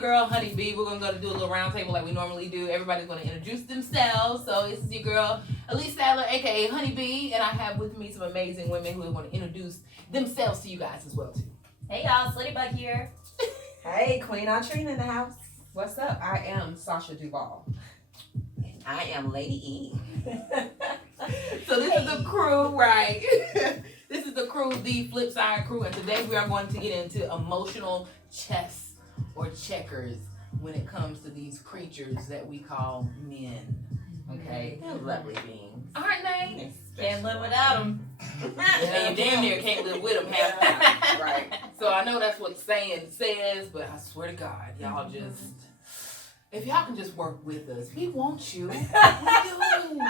girl, Honey B. We're going to do a little round table like we normally do. Everybody's going to introduce themselves. So this is your girl, Elise Sadler, aka Honey B. And I have with me some amazing women who are going to introduce themselves to you guys as well, too. Hey, y'all. Slitty Bug here. Hey, Queen Audrina in the house. What's up? I am Sasha Duval. And I am Lady E. So this is the crew, right? This is the crew, the FLIPSIDE crew. And today we are going to get into emotional chess or checkers when it comes to these creatures that we call men. Okay? They're lovely beings. Aren't they? Can't live without them. And you damn near can't live with them half the time. Right. So I know that's what the saying says, but I swear to God, y'all just, if y'all can just work with us, we want you. We do.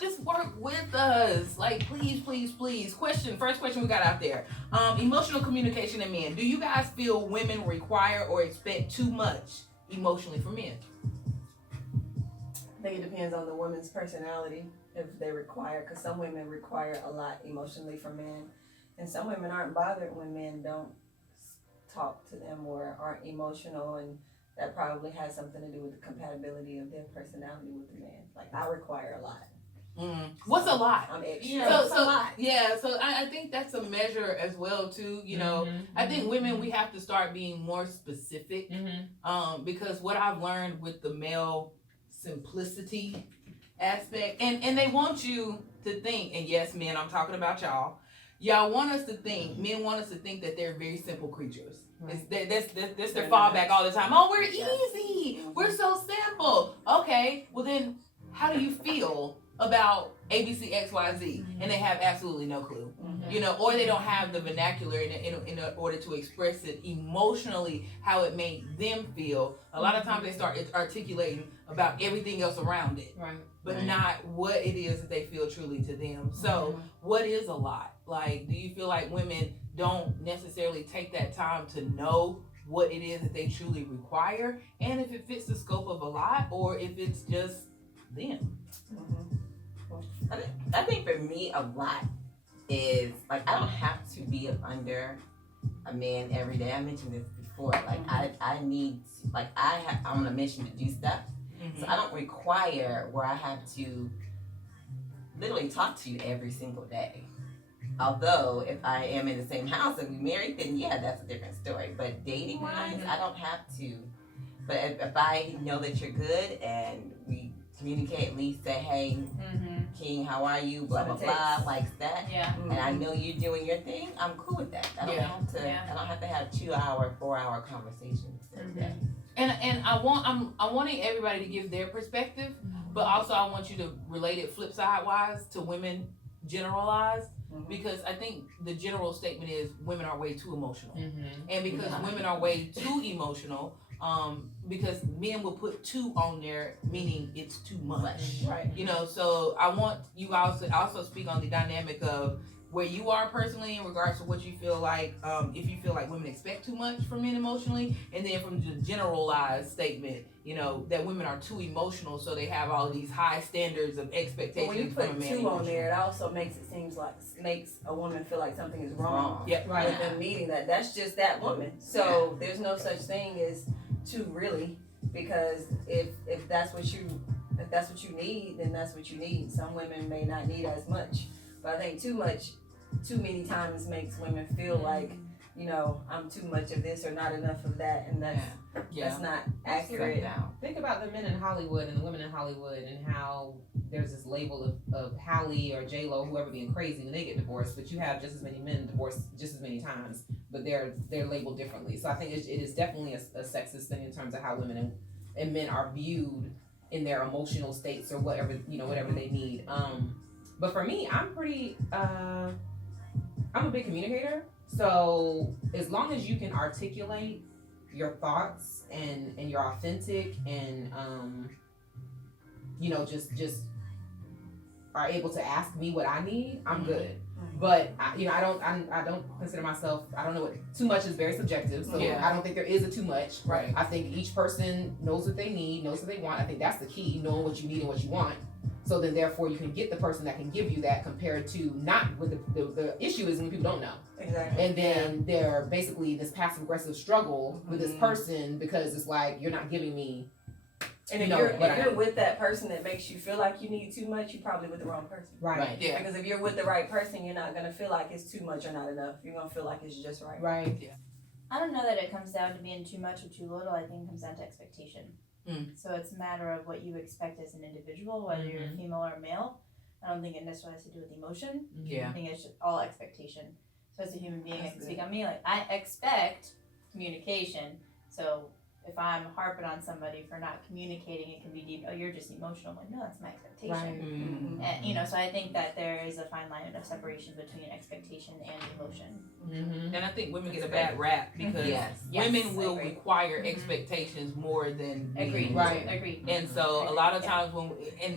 Just work with us. Like, please, please, please. First question we got out there. Emotional communication in men. Do you guys feel women require or expect too much emotionally from men? I think it depends on the woman's personality if they require, because some women require a lot emotionally from men, and some women aren't bothered when men don't talk to them or aren't emotional, and that probably has something to do with the compatibility of their personality with the man. Like, I require a lot. What's a lot? I'm extra. So I think that's a measure as well too. You know, I think women, we have to start being more specific, because what I've learned with the male simplicity aspect, and they want you to think, and yes, men, I'm talking about y'all want us to think, men want us to think that they're very simple creatures. Right. That's their fallback all the time. Oh, we're easy, we're so simple. Okay, well then how do you feel about ABC XYZ? And they have absolutely no clue, you know, or they don't have the vernacular in order to express it emotionally how it made them feel. A lot of times they start articulating about everything else around it, but not what it is that they feel truly to them. So what is a lot? Like, do you feel like women don't necessarily take that time to know what it is that they truly require, and if it fits the scope of a lot, or if it's just them? I think for me, a lot is, like, I don't have to be under a man every day. I mentioned this before. Like, I need, like, I'm on a mission to do stuff. So I don't require where I have to literally talk to you every single day. Although, if I am in the same house and we married, then yeah, that's a different story. But dating-wise, I don't have to. But if I know that you're good and we communicate, at least say, hey, King, how are you? Blah, blah, blah, like that. Yeah. And I know you're doing your thing, I'm cool with that. I don't have to have 2-hour, 4-hour conversations every day. And I'm wanting everybody to give their perspective, but also I want you to relate it flip side wise to women generalized, because I think the general statement is women are way too emotional. And because women are way too emotional, because men will put too on there, meaning it's too much. Right. You know, so I want you guys to also speak on the dynamic of where you are personally in regards to what you feel like, if you feel like women expect too much from men emotionally, and then from the generalized statement, you know, that women are too emotional, so they have all of these high standards of expectations. When you put two on there, it also makes a woman feel like something is wrong. With them needing that. That's just that woman. So there's no such thing as two, really, because if that's what you need, then that's what you need. Some women may not need as much. But I think too many times makes women feel like, you know, I'm too much of this or not enough of that, and that's not accurate. Think about the men in Hollywood and the women in Hollywood, and how there's this label of Halle or J-Lo, whoever, being crazy when they get divorced, but you have just as many men divorced just as many times, but they're labeled differently. So I think it is definitely a sexist thing in terms of how women and men are viewed in their emotional states or whatever they need. But for me, I'm a big communicator. So as long as you can articulate your thoughts and you're authentic and just are able to ask me what I need, I'm good. But I don't consider myself. I don't know what too much is. Very subjective. So I don't think there is a too much. Right. I think each person knows what they need, knows what they want. I think that's the key: knowing what you need and what you want. So then, therefore, you can get the person that can give you that, compared to not. With the issue is when people don't know. Exactly. And then they're basically this passive aggressive struggle with this person because it's like you're not giving me. And if you're with that person that makes you feel like you need too much, you're probably with the wrong person. Right. Yeah. Because if you're with the right person, you're not gonna feel like it's too much or not enough. You're gonna feel like it's just right. Right. Yeah. I don't know that it comes down to being too much or too little. I think it comes down to expectation. So it's a matter of what you expect as an individual, whether you're a female or a male. I don't think it necessarily has to do with emotion. Yeah. I think it's just all expectation. So as a human being, I can speak on me. Like, I expect communication. So if I'm harping on somebody for not communicating, it can be deep. Oh, you're just emotional. I'm like, no, that's my expectation. Right. And, you know, so I think that there is a fine line of separation between expectation and emotion. And I think women get a bad rap because women will require expectations more than men. Agreed. Right. Agreed. And so a lot of times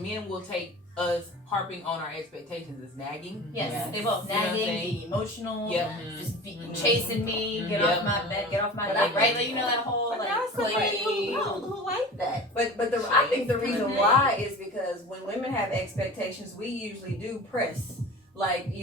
men will take us harping on our expectations as nagging. Yes, they both You know what I'm nagging, saying? being emotional, Yep. just chasing me, get Yep. off my bed, get off my But leg, I right? Like, you know that whole But like now somebody clingy. who like that. But I think the reason why is because when women have expectations, we usually do press. Like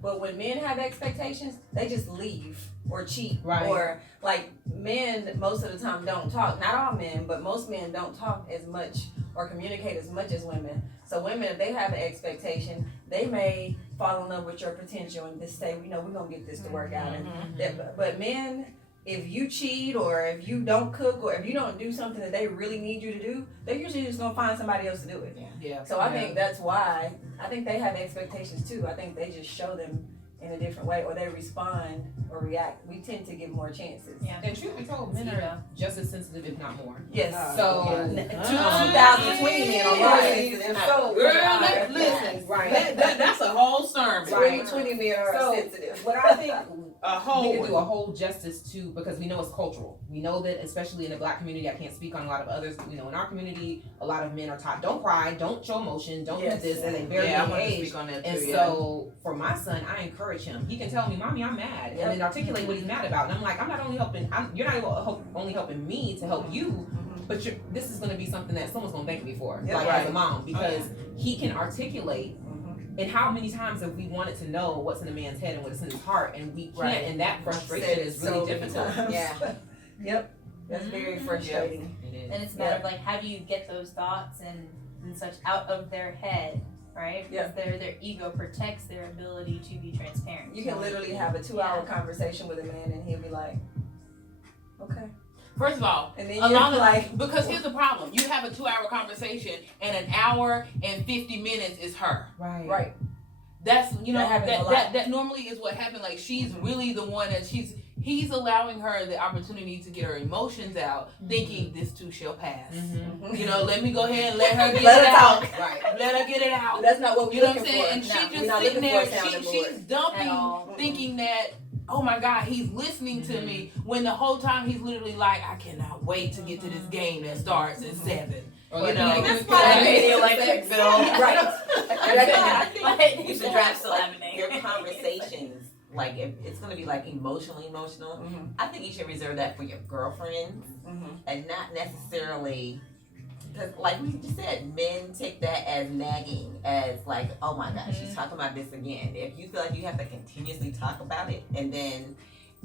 but when men have expectations, they just leave or cheat. Right. Or like men most of the time don't talk. Not all men, but most men don't talk as much or communicate as much as women. So women, if they have an expectation, they may fall in love with your potential and just say, we're gonna get this to work out. But men, if you cheat or if you don't cook or if you don't do something that they really need you to do, they're usually just gonna find somebody else to do it. Yeah. So I think that's why I think they have expectations too. I think they just show them in a different way or they respond or react. We tend to give more chances. Yeah. And truth be told, men are just as sensitive, if not more. Yes. So 2020 men are more sensitive. So Girl, listen, Right. that's a whole sermon. 2020 men are So, sensitive. What I think whole we can do a whole justice too, because we know it's cultural. We know that, especially in the Black community, I can't speak on a lot of others. In our community, a lot of men are taught, don't cry, don't show emotion, don't do this at a very I young want to age. speak on that too. And so for my son, I encourage him. He can tell me, "Mommy, I'm mad," and then articulate what he's mad about. And I'm like, I'm not only helping. You're not only helping me to help you, but this is going to be something that someone's going to thank me for, as a mom, because he can articulate. And how many times have we wanted to know what's in a man's head and what's in his heart, and we can't, and that frustration is really difficult. Yep. That's very frustrating. It is. And it's a matter of like, how do you get those thoughts and such out of their head, right? Because their ego protects their ability to be transparent. You can literally have a 2-hour conversation with a man and he'll be like, okay. First of all, and then because here's the problem. You have a 2-hour conversation and an hour and 50 minutes is her. Right. That's that that normally is what happened. Like she's really the one that he's allowing her the opportunity to get her emotions out, thinking this too shall pass. Let me go ahead and let her get it out. Right. Let her get it out. That's not what we're looking for. And she just sitting there, she's dumping, thinking that, oh my God, he's listening to me, when the whole time he's literally like, I cannot wait to get to this game that starts at 7. That's why I made the electric bill. Right. I think You should draft laminate. your conversations, like if it's gonna be like emotional, I think you should reserve that for your girlfriends and not necessarily. Because like we just said, men take that as nagging, as like, oh my gosh, she's talking about this again. If you feel like you have to continuously talk about it, and then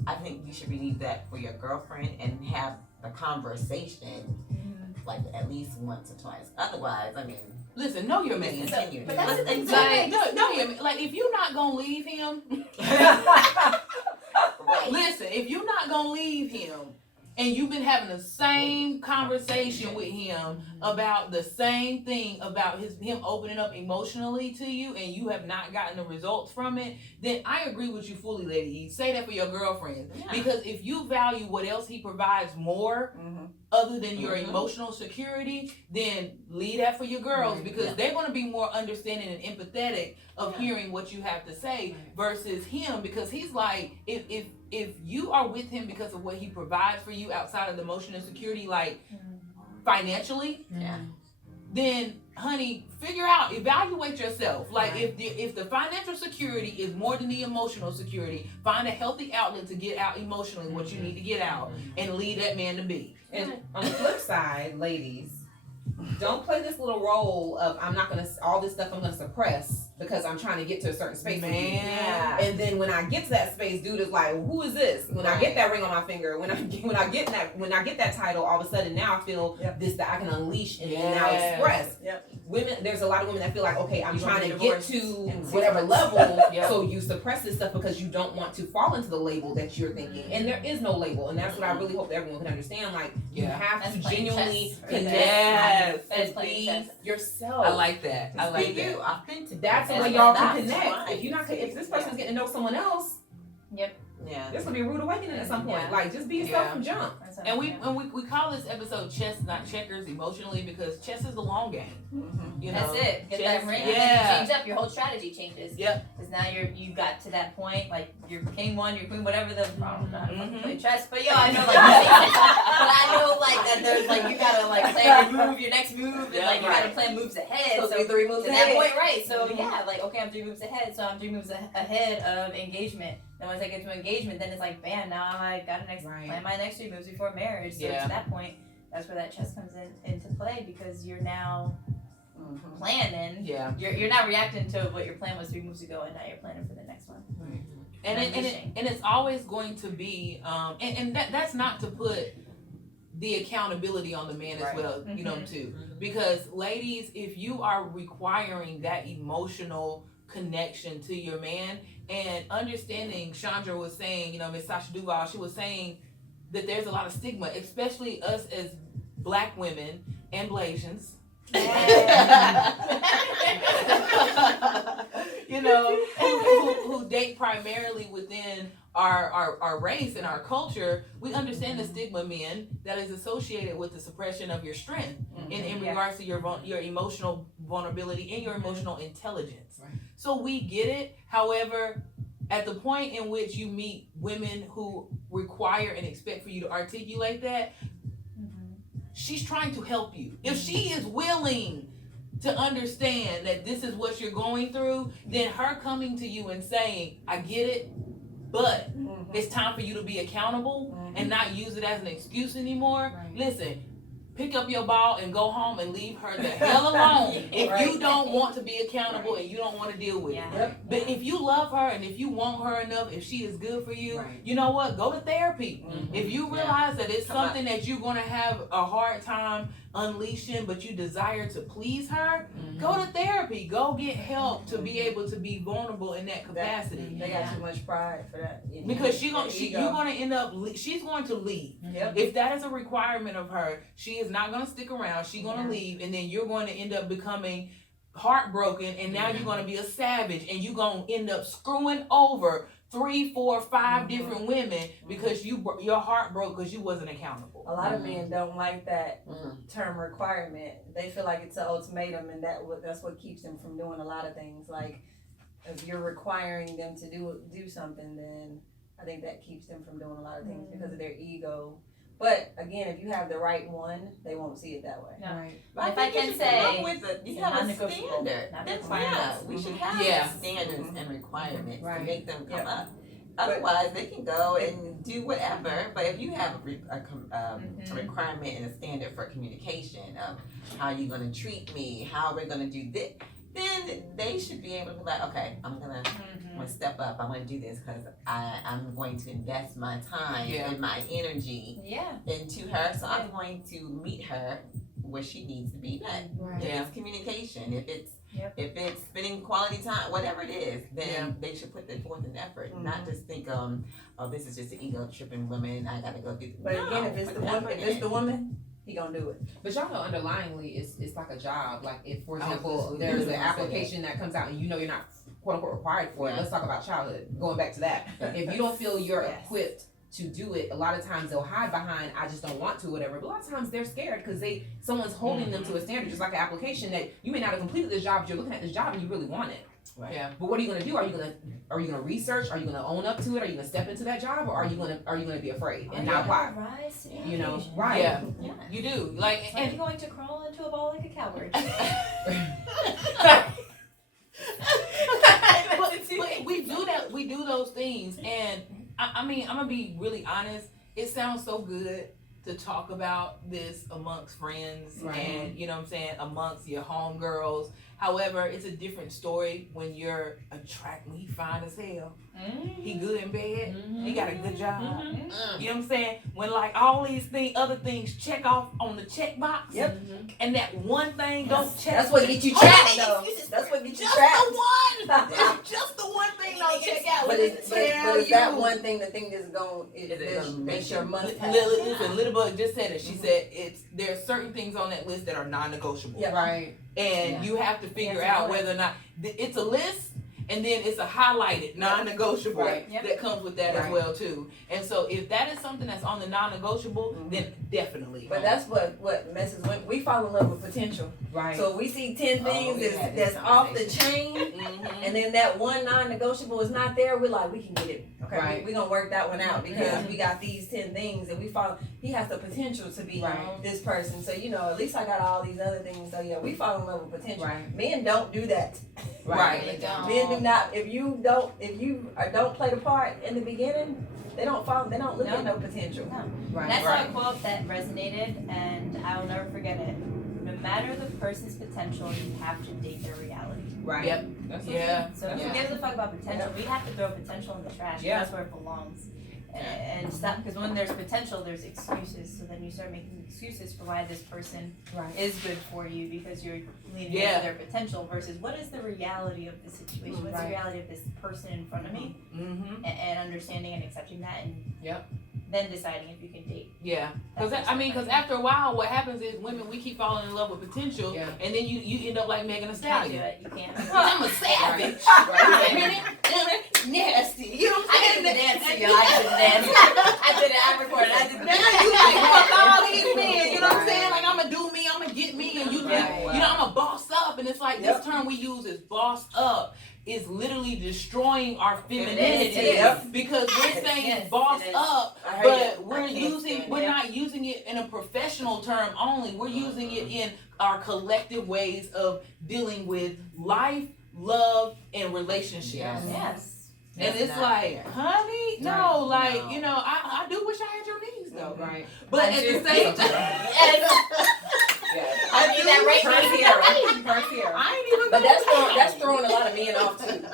I think you should leave that for your girlfriend and have the conversation like at least once or twice. Otherwise, I mean, listen, know your man. Continue. But that's Know your man. Like if you're not gonna leave him, listen, if you're not gonna leave him, and you've been having the same conversation with him about the same thing, about him opening up emotionally to you, and you have not gotten the results from it, then I agree with you fully, Lady E. Say that for your girlfriend. Because if you value what else he provides more, other than your emotional security, then leave that for your girls, because they're going to be more understanding and empathetic of hearing what you have to say versus him, because he's like, if you are with him because of what he provides for you outside of the emotional security, like financially, then honey, evaluate yourself. Like if the financial security is more than the emotional security, find a healthy outlet to get out emotionally what you need to get out, and leave that man to be. And on the flip side, ladies, don't play this little role of all this stuff I'm gonna suppress because I'm trying to get to a certain space. Man. And then when I get to that space, dude is like, well, who is this? When I get that ring on my finger, when I get that title, all of a sudden now I feel this that I can unleash and now express. Women, there's a lot of women that feel like, okay, I'm trying to get to whatever level, so you suppress this stuff because you don't want to fall into the label that you're thinking. And there is no label, and that's what I really hope that everyone can understand. Like, you have to genuinely connect and be yourself. I like that. I like that. Authentic. That's the way y'all can connect. If this person's getting to know someone else, there's gonna be a rude awakening at some point. Like, just be yourself from jump. And we call this episode chess, not checkers, emotionally, because chess is the long game. You know, that's it. Get chess, that ring, and then you change up. Your whole strategy changes. Because now you got to that point, like your king won, your queen, whatever the problem. Play chess, but I know like, but I know like that there's like you gotta like plan your move, your next move, and like you gotta plan moves ahead. So 3 moves to ahead. that point, right? So like okay, I'm 3 moves ahead, so I'm 3 moves ahead of engagement. Then once I get to engagement, then it's like bam, now I gotta plan my next 3 moves before marriage. So to that point, that's where that chess comes into play, because you're now planning. You're not reacting to what your plan was 3 moves ago, and now you're planning for the next one. And it's always going to be and that's not to put the accountability on the man as well, you know, too. Because ladies, if you are requiring that emotional connection to your man, and understanding, Chandra was saying, you know, Miss Sasha Duval, she was saying that there's a lot of stigma, especially us as Black women and Blasians. You know, who date primarily within our race and our culture. We understand the stigma, men, that is associated with the suppression of your strength in regards to your emotional vulnerability and your emotional intelligence. So we get it. However, at the point in which you meet women who require and expect for you to articulate that, she's trying to help you. If she is willing to understand that this is what you're going through, then her coming to you and saying, I get it, but it's time for you to be accountable and not use it as an excuse anymore. Listen, pick up your ball and go home and leave her the hell alone if you don't want to be accountable and you don't want to deal with it. But if you love her and if you want her enough, if she is good for you, you know what? Go to therapy. If you realize that it's something that you're going to have a hard time unleashing, but you desire to please her, go to therapy. Go get help to be able to be vulnerable in that capacity. They got too much pride for that. Because she's going to end up, she's going to leave. If that is a requirement of her, she is not going to stick around. She's going to leave, and then you're going to end up becoming heartbroken, and now you're going to be a savage, and you're going to end up screwing over 3, 4, 5 different women because your heart broke because you wasn't accountable. A lot of men don't like that term requirement. They feel like it's an ultimatum, and that's what keeps them from doing a lot of things. Like, if you're requiring them to do something, then I think that keeps them from doing a lot of things because of their ego. But again, if you have the right one, they won't see it that way. But if I can say, you have a standard. We should have standards and requirements to make them come up. Otherwise, they can go and do whatever. But if you have a requirement and a standard for communication of how you're going to treat me, how we're going to do this, then they should be able to be like, okay, I'm gonna step up. I'm gonna do this because I'm going to invest my time and my energy into her. So I'm going to meet her where she needs to be met. If it's communication, if it's spending quality time, whatever it is, then they should put forth an effort, not just think, oh, this is just an ego tripping woman. I gotta go do. But again, if it's the woman, he gonna do it. But y'all know underlyingly it's like a job. Like if, for example, there's an application that comes out and you know you're not quote unquote required for it. Let's talk about childhood. Going back to that. If you don't feel you're equipped to do it, a lot of times they'll hide behind I just don't want to, whatever. But a lot of times they're scared because someone's holding them to a standard, just like an application that you may not have completed this job, but you're looking at this job and you really want it. But what are you gonna do? Are you gonna research? Are you gonna own up to it? Are you gonna step into that job, or are you gonna be afraid and not apply? You know, you do. Like, and you're going to crawl into a ball like a coward. but we do those things, and I mean, I'm gonna be really honest. It sounds so good to talk about this amongst friends and, you know what I'm saying, amongst your homegirls. However, it's a different story when you're when he fine as hell. He good in bed. He got a good job. You know what I'm saying? When like all these other things check off on the check box. Yep. And that one thing don't check. That's what get you trapped though. That's what get you Just trapped. the one. It's just the one thing don't check out. But is that one thing the thing that's makes your must have? Little Bug just said it. She said there are certain things on that list that are non-negotiable. Yeah. Right. And you have to figure out whether or not it's a list. And then it's a highlighted non-negotiable that comes with that as well too. And so if that is something that's on the non-negotiable, then definitely. But that's what messes with. We fall in love with potential. Right. So if we see 10 things that's off the chain, and then that one non-negotiable is not there, we're like, we can get it. Okay, Right. we're gonna work that one out because we got these 10 things, and he has the potential to be this person. So at least I got all these other things. So we fall in love with potential. Right. Men don't do that. Right. Men do not. If you don't play the part in the beginning, they don't look at no potential. No. Right. And I saw a quote that resonated, and I will never forget it. No matter the person's potential, you have to date their reality. Right. Yep. That's So who gives a fuck about potential? We have to throw potential in the trash. Yeah. That's where it belongs. And stop, because when there's potential, there's excuses. So then you start making excuses for why this person is good for you because you're leaning into their potential versus what is the reality of the situation? What's the reality of this person in front of me? And understanding and accepting that, and then deciding if you can date. Yeah, because after a while, what happens is women we keep falling in love with potential, and then you end up like Megan Thee Stallion. You can't. I'm a savage. Nasty. You know what I'm saying? I did the dance to you. I did the dance. I did it. I recorded. I did the Now dance. you like fuck all these men. You know what I'm saying? Like I'm gonna do me. I'm gonna get me, and you just I'm a boss up. And it's like this term we use is boss up. Is literally destroying our femininity because we're saying boss up, but we're not using it in a professional term only. We're using it in our collective ways of dealing with life, love, and relationships. Yes. And it's like, honey, no, like, I do wish I had your knees though. Right. But at the same time, I mean that right here. I ain't even But that's throwing a lot of men off too.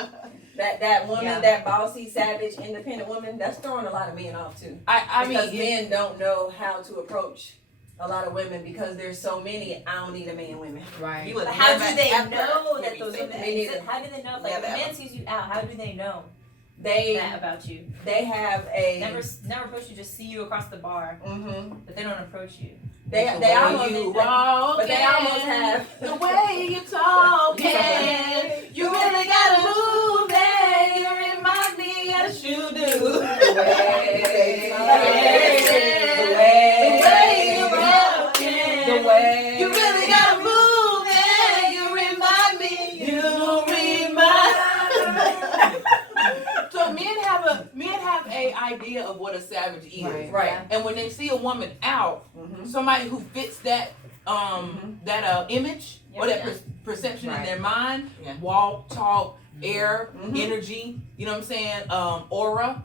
That woman, that bossy, savage, independent woman, that's throwing a lot of men off too. Because men don't know how to approach a lot of women because there's so many I don't need a man women. Right. But how do they know that those women exist? How do they know? Like if a man sees you out, how do they know that about you? They have a never approach you, just see you across the bar, but they don't approach you. They almost have the way you talking. You really gotta move it. You remind me as you do. The way you walking. The way you really gotta move it. You remind me. You remind. So men have a idea of what a savage is, right? And when they see a woman out, somebody who fits that image or that perception in their mind, walk, talk, air, energy, you know what I'm saying, aura,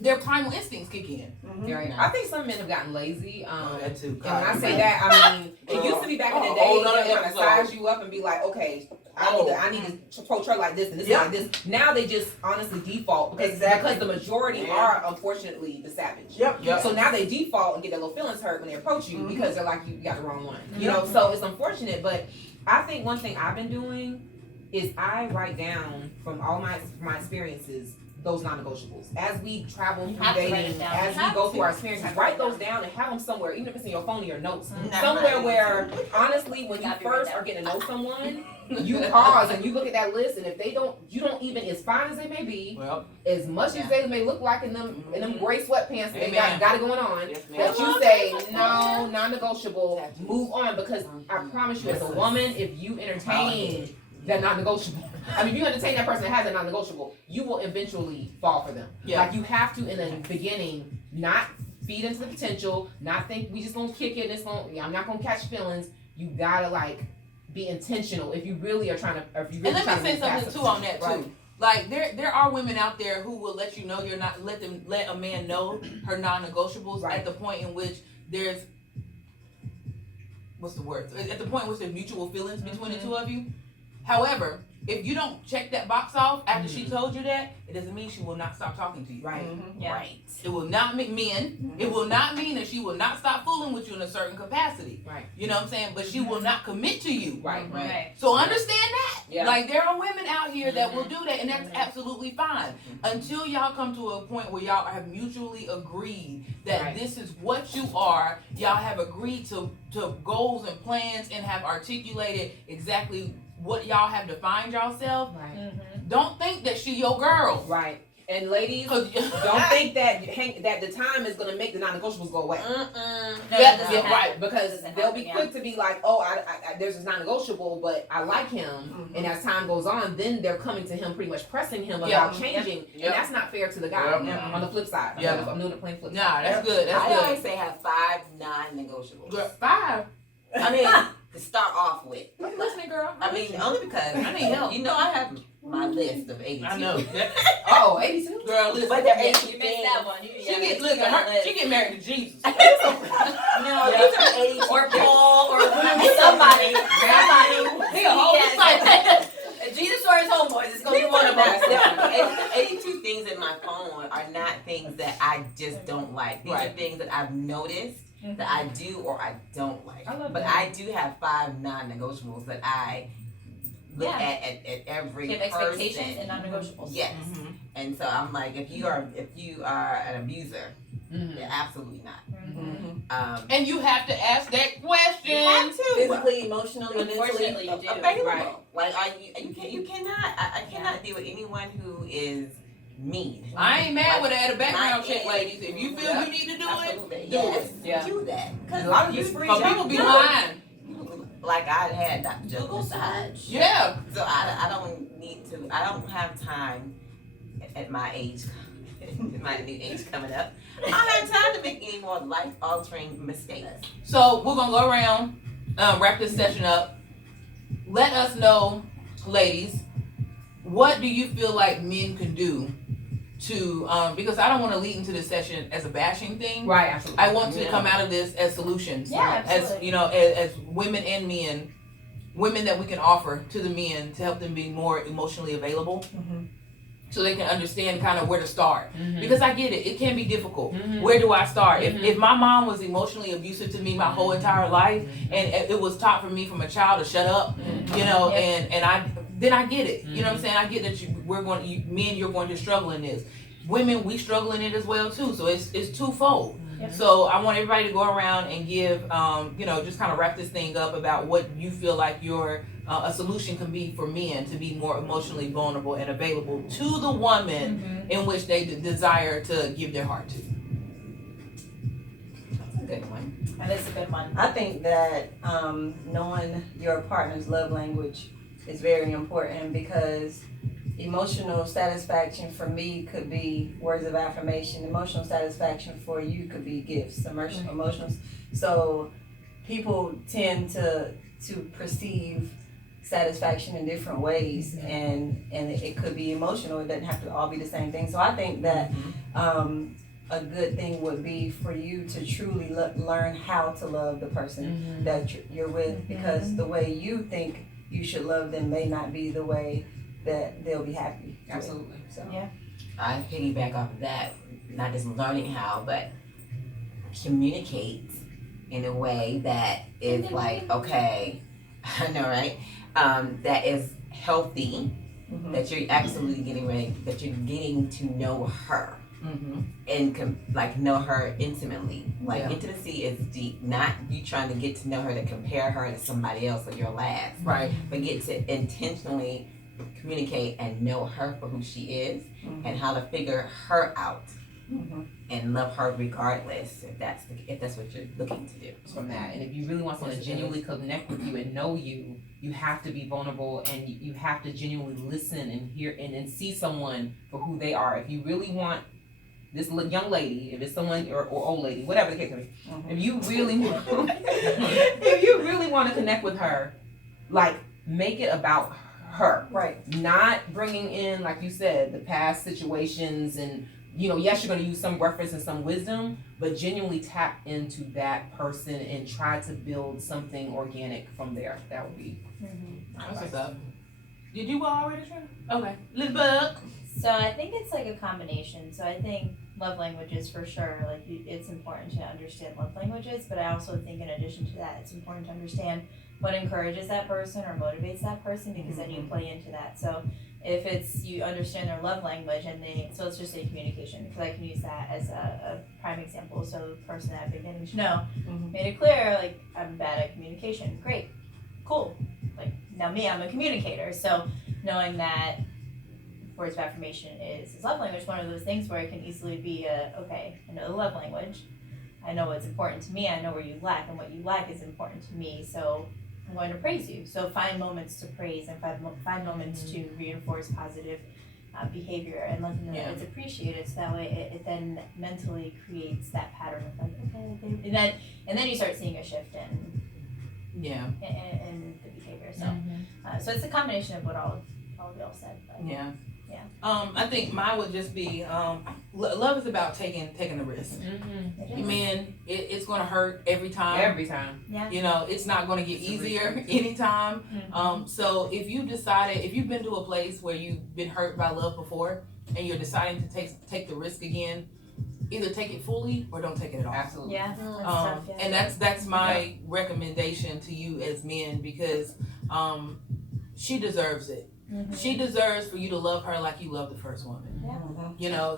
their primal instincts kick in. Right. I think some men have gotten lazy. That too. And when I say that, I mean it used to be back in the day they kind of size you up and be like, okay, I need to approach her like this and this like this. Now they just honestly default because the majority are unfortunately the savage. Yep. So now they default and get their little feelings hurt when they approach you because they're like, you got the wrong one. You know, so it's unfortunate. But I think one thing I've been doing is I write down from all my experiences those non-negotiables. As we travel through dating, as we go through our experiences, write those down and have them somewhere, even if it's in your phone or your notes. Somewhere where, honestly, when you first are getting to know someone, you pause and you look at that list, and if you don't even, as fine as they may be, as much as they may look like in them gray sweatpants that they got it going on, that you say, no, non-negotiable, move on, because I promise you, as a woman, if you entertain that non-negotiable, I mean, if you entertain that person that has a non-negotiable, you will eventually fall for them. Like, you have to, in the beginning, not feed into the potential, not think we just gonna kick it and I'm not gonna catch feelings. You gotta, like, be intentional if you really are trying to, or if you really and let me say something too on that too. Right. Like there are women out there who will let you know you're not let a man know her non-negotiables at the point in which there's what's the word? At the point where there's mutual feelings between the two of you. However, if you don't check that box off after she told you that, it doesn't mean she will not stop talking to you. Right. Yeah. Right. It will not mean it will not mean that she will not stop fooling with you in a certain capacity. Right. You know what I'm saying? But she will not commit to you. Right. Right. So understand that. Yeah. Like there are women out here that will do that, and that's absolutely fine. Until y'all come to a point where y'all have mutually agreed that this is what you are, y'all have agreed to goals and plans and have articulated exactly what y'all have defined yourself. Right. Don't think that she your girl. Right. And ladies, 'Cause- don't think that that the time is gonna make the non-negotiables go away. Yeah, Right, because Doesn't they'll happen, be quick to be like, oh, I there's this non-negotiable, but I like him, and as time goes on, then they're coming to him, pretty much pressing him about changing, and that's not fair to the guy. On the flip side, I'm doing it plain flip side. Nah, that's good. That's I good. always say have 5 non-negotiables. Girl, 5. I mean, to start off with. I'm listening, girl. I mean, only because I need help. you know I have my list of 82. I know. Oh, 82? Girl, listen. But they're 82 You missed things. that one. She get married to Jesus. No, these are 82 Or things. Paul or Somebody. He a whole disciple. Jesus or his homeboys. It's gonna be one of them. 82 things in my phone are not things that I just don't like. These are Right. things that I've noticed that I do or I don't like. I love but that. I do have 5 non-negotiables that I look at every You have person. expectations and non-negotiables. Yes. And so I'm like, if you are an abuser, you're absolutely not. And you have to ask that question. You have to. Physically, emotionally, Unfortunately, mentally. you do. Available. Right. Like you cannot. I cannot deal with anyone who is mean. I ain't mad with her at a background My check, age. ladies. If you feel Yeah. you need to do Absolutely. it, Yes. Yeah. Do that. A lot of these you free but people be No. lying. Like I had Dr. Joe Google massage. Yeah. So I don't need to. I don't have time at my age, my new age coming up. I don't have time to make any more life-altering mistakes. So we're gonna go around, wrap this session up. Let us know, ladies, what do you feel like men can do to because I don't want to lead into this session as a bashing thing. Right, absolutely. I want to come out of this as solutions. Yeah, As absolutely. you know, as women and men, women that we can offer to the men to help them be more emotionally available. So they can understand kind of where to start. Because I get it, it can be difficult. Where do I start? If my mom was emotionally abusive to me my whole entire life, and it was taught for me from a child to shut up, you know, and I get it. You know what I'm saying? I get that men, you're going to struggle in this. Women, we struggle in it as well too. So it's twofold. So I want everybody to go around and give, just kind of wrap this thing up about what you feel like a solution can be for men to be more emotionally vulnerable and available to the woman in which they desire to give their heart to. That's a good one. That is a good one. I think that knowing your partner's love language is very important because emotional satisfaction for me could be words of affirmation. Emotional satisfaction for you could be gifts. Emotional. So people tend to perceive satisfaction in different ways, and it could be emotional. It doesn't have to all be the same thing. So I think that a good thing would be for you to truly learn how to love the person that you're with, because the way you think you should love them may not be the way that they'll be happy. Absolutely. So I piggyback off of that, not just learning how, but communicate in a way that is like, okay, I know, right? That is healthy, that you're absolutely that you're getting to know her. And know her intimately. Intimacy is deep. Not you trying to get to know her to compare her to somebody else or your last. Right. But get to intentionally communicate and know her for who she is and how to figure her out and love her regardless if that's what you're looking to do. From that, and if you really want someone to genuinely connect with you and know you, you have to be vulnerable and you have to genuinely listen and hear and see someone for who they are. If you really want this young lady, if it's someone or old lady, whatever the case may be, if you really want to connect with her, like make it about her, right, not bringing in, like you said, the past situations and yes, you're gonna use some reference and some wisdom, but genuinely tap into that person and try to build something organic from there. That would be my That's what's advice. up. Did you go already, Trina? Okay. Little bug. So I think it's like a combination. So I think love languages for sure. Like it's important to understand love languages, but I also think in addition to that, it's important to understand what encourages that person or motivates that person, because then you play into that. So if it's you understand their love language so let's just say communication, because I can use that as a prime example. So the person that I've been getting to know made it clear, like, I'm bad at communication. Great, cool. Like, now I'm a communicator, so knowing that words of affirmation is love language, one of those things where it can easily be okay, I know the love language, I know what's important to me, I know where you lack, and what you lack is important to me, so I'm going to praise you. So find moments to praise and find moments to reinforce positive behavior and let them know that it's appreciated, so that way it then mentally creates that pattern of like, okay, and then you start seeing a shift in the behavior. So so it's a combination of what all of y'all said. But I think mine would just be love is about taking the risk. Man, it's gonna hurt every time. Every time. Yeah. It's not gonna get easier anytime. So if you've been to a place where you've been hurt by love before and you're deciding to take the risk again, either take it fully or don't take it at all. Absolutely. Yeah. That's tough, yeah. And that's my recommendation to you as men, because she deserves it. She deserves for you to love her like you love the first woman.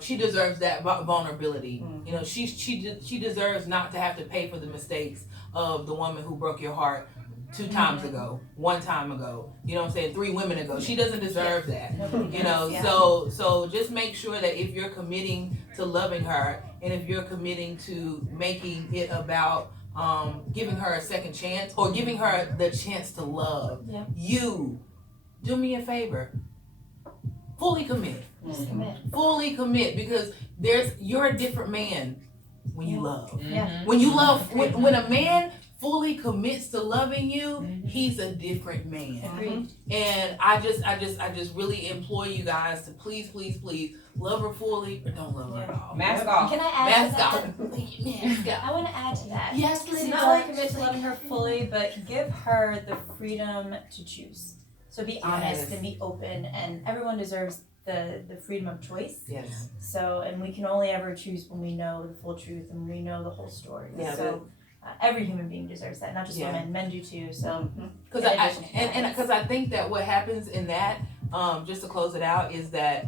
She deserves that vulnerability. She deserves not to have to pay for the mistakes of the woman who broke your heart 2 times ago, 1 time ago, 3 women ago. She doesn't deserve that. So just make sure that if you're committing to loving her, and if you're committing to making it about giving her a second chance, or giving her the chance to love you, do me a favor, fully commit. Just commit. Fully commit, because you're a different man when you love. Yeah. When you love, when a man fully commits to loving you, he's a different man. Agreed. And I just really implore you guys to please love her fully, or don't love her at all. Mask off. Can I add Mask to off. that? Mask off. I want to add to that. Yes, It's Lady not Bug. only commit to loving her fully, but give her the freedom to choose. So be honest Yes. and be open, and everyone deserves the freedom of choice. Yes. So, and we can only ever choose when we know the full truth and we know the whole story. Yeah, So every human being deserves that, not just women. Men do too. So, Because I think that what happens in that, just to close it out, is that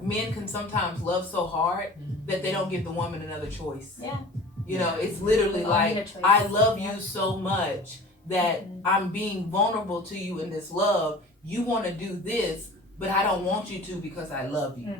men can sometimes love so hard that they don't give the woman another choice. Yeah. It's literally We all need a like, choice. I love you so much that I'm being vulnerable to you in this love. You want to do this, but I don't want you to because I love you.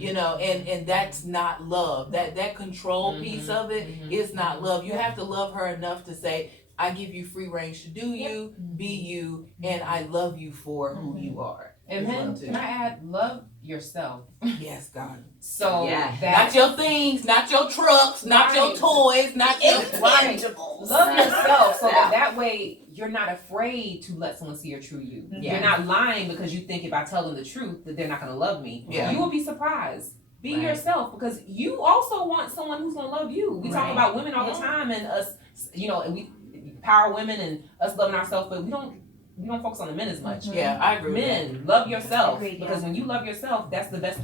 And that's not love. That control piece of it is not love. You have to love her enough to say, I give you free range to do you, be you, and I love you for who you are. And then, can I add, love yourself. Yes, God. So Not that your things, not your trucks, not your toys, not your Right. intangibles. love yourself, so that way you're not afraid to let someone see your true you. Yeah. You're not lying because you think if I tell them the truth that they're not gonna love me. Yeah. You will be surprised. Be Right. yourself, because you also want someone who's gonna love you. We talk Right. about women all the time, and us, and we power women and us loving ourselves, but we don't focus on the men as much. Yeah, I agree with that. Men, love yourself, Agreed, yeah. because when you love yourself, that's the best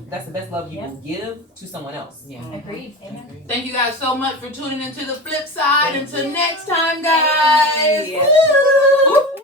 love you will give to someone else. Yeah. Agreed. Amen. Thank you guys so much for tuning into the flip side. Until next time, guys. Yeah. Woo!